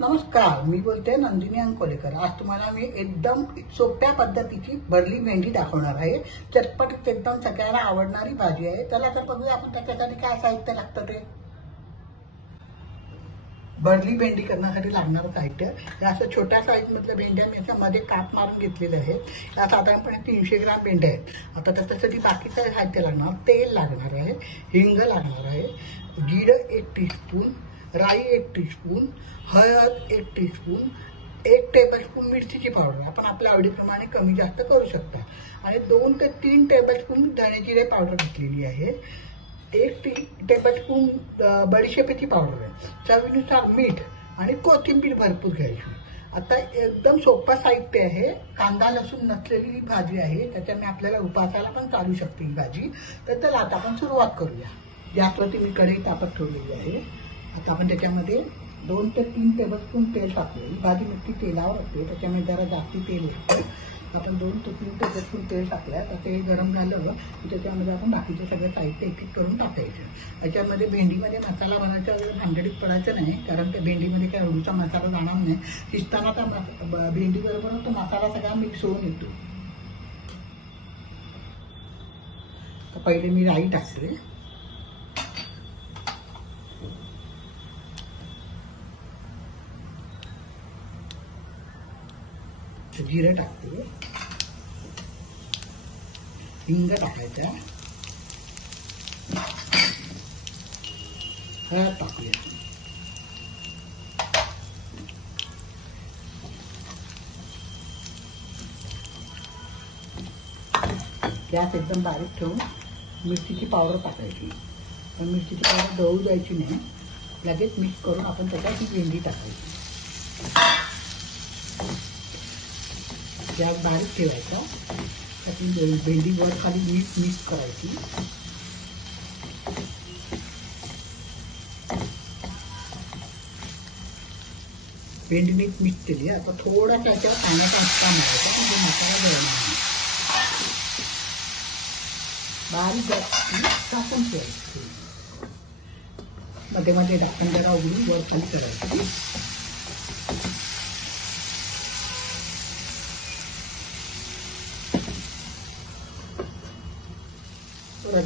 नमस्कार, मी बोलते नंदिनी अंकोलेकर। आज तुम्हाला मी एकदम सोप्या पद्धतीची भरली भेंडी दाखवणार आहे। चटपट एकदम सगळ्यांना आवडणारी भाजी आहे। चला तर बघूया आपण त्याच्यासाठी काय साहित्य लागतं ते। भरली भेंडी करण्यासाठी लागणारं साहित्य या असं छोट्या साईज मधल्या भेंड्या मी याच्यामध्ये काप मारून घेतलेले आहेत। या साधारणपणे 300 ग्राम भेंड्या आहेत। आता त्याच्यासाठी बाकीचं साहित्य लागणार, तेल लागणार आहे, हिंग लागणार आहे, जिरं 1 टीस्पून, राई 1 टीस्पून, हळद 1 टीस्पून, 1 टेबलस्पून मिरचीची पावडर, आपण आपल्या आवडीप्रमाणे कमी जास्त करू शकता, आणि 2 ते 3 टेबलस्पून धणे जिरे पावडर घेतलेली आहे, 1 टेबलस्पून बडीशेपेची पावडर आहे, चवीनुसार मीठ आणि कोथिंबीर भरपूर घ्यायची। आता एकदम सोपं साहित्य आहे। कांदा लसूण नसलेली ही भाजी आहे, त्याच्याने आपल्याला उपासाला पण चालू शकते ही भाजी। तर चला आता आपण सुरुवात करूया। गॅसवरती मी कढई तापत ठेवलेली आहे। आता आपण त्याच्यामध्ये 2 ते 3 टेबलस्पून तेल टाकूया। ही भाजी नक्की तेलावर असते, त्याच्यामुळे जरा जास्ती तेल असतं। आपण 2 ते 3 टेबलस्पून तेल टाकलं। आता तेल गरम झालं की त्याच्यामध्ये आपण बाकीचे सगळे साहित्य एक एक करून टाकायचं। त्याच्यामध्ये भेंडीमध्ये मसाला बनवायच्या वेळेला भांडणीत पडायचं नाही, कारण त्या भेंडीमध्ये काय अळूचा मसाला जाणार नाही। शिजताना त्या भेंडी बरोबर तो मसाला सगळा मिक्स होऊन येतो। तर पहिले मी राई टाकते, जिरे टाकते, हिंग टाकायचा, हळद टाकूया, गॅस एकदम बारीक ठेवून मिरचीची पावडर टाकायची। पण मिरचीची पावडर दळू द्यायची नाही, लगेच मिक्स करून आपण त्याच्यात ही भेंडी टाकायची। गॅस बारीक ठेवायचा, त्यातली भेंडी वर खाली नीट मिक्स करायची। भेंडी नीट मिक्स केली। आता थोडा त्याच्यावर पाण्याचा हक्का मारायचा, म्हणजे मसाला गरम आहे। बारीक गॅस टाकून ठेवायची, मध्ये मध्ये ढाकण जरा उघडून वर खाली करायची।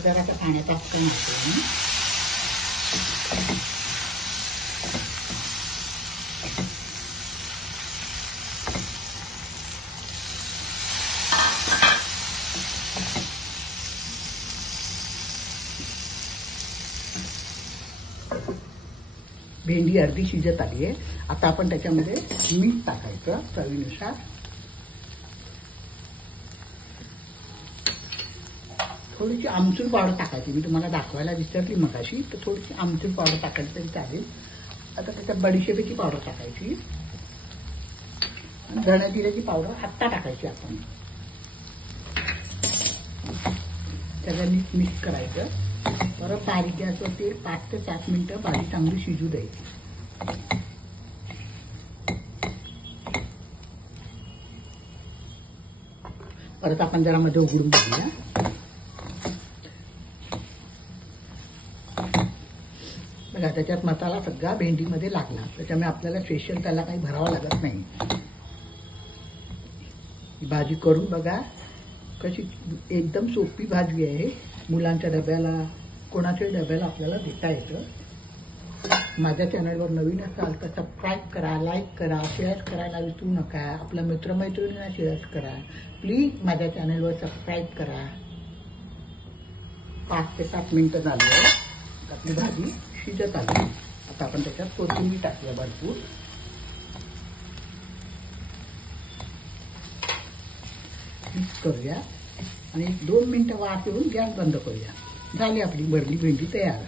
जराचा पाण्याचा हक्का मारतो। भेंडी अर्धी शिजत आली आहे। आता आपण त्याच्यामध्ये मीठ टाकायचं चवीनुसार, थोडीशी आमचूर पावडर टाकायची। मी तुम्हाला दाखवायला विसरली मगाशी, तर थोडीशी आमचूर पावडर टाकायची तरी चालेल। आता त्याच्यात बडीशेपेची पावडर टाकायची, धणे जिऱ्याची पावडर आत्ता टाकायची आपण। त्याला नीट मिक्स करायचं, परत बारीक गॅसवरती 5 ते 7 मिनिटं भाजी चांगली शिजू द्यायची। परत आपण जरा मध्ये उघडून बघूया। बघा, त्याच्यात मसाला सगळा भेंडीमध्ये लागला, त्याच्यामुळे आपल्याला स्पेशल त्याला काही भरावं लागत नाही। भाजी करून बघा कशी एकदम सोपी भाजी आहे। मुलांच्या डब्याला, कोणाच्या डब्याला आपल्याला देता येतं। माझ्या चॅनलवर नवीन असाल तर सबस्क्राईब करा, लाईक करा, शेअर करायला विसरू नका। आपल्या मित्रमैत्रिणींना शेअर करा, प्लीज माझ्या चॅनलवर सबस्क्राईब करा। 5 ते 7 मिनिटं झाली आहे, आपली भाजी शिजत आली। आता आपण त्याच्यात कोथिंबीर टाकूया भरपूर, मिक्स करूया आणि 2 मिनिटं वाफ येऊन गॅस बंद करूया। झाली आपली भरली भेंडी तयार।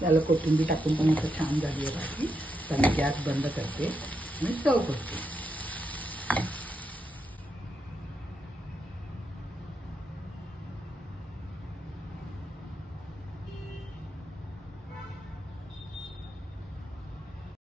त्याला कोथिंबीर टाकून पण आता छान झाली आहे भाजी। तर मी गॅस बंद करते आणि सर्व करते।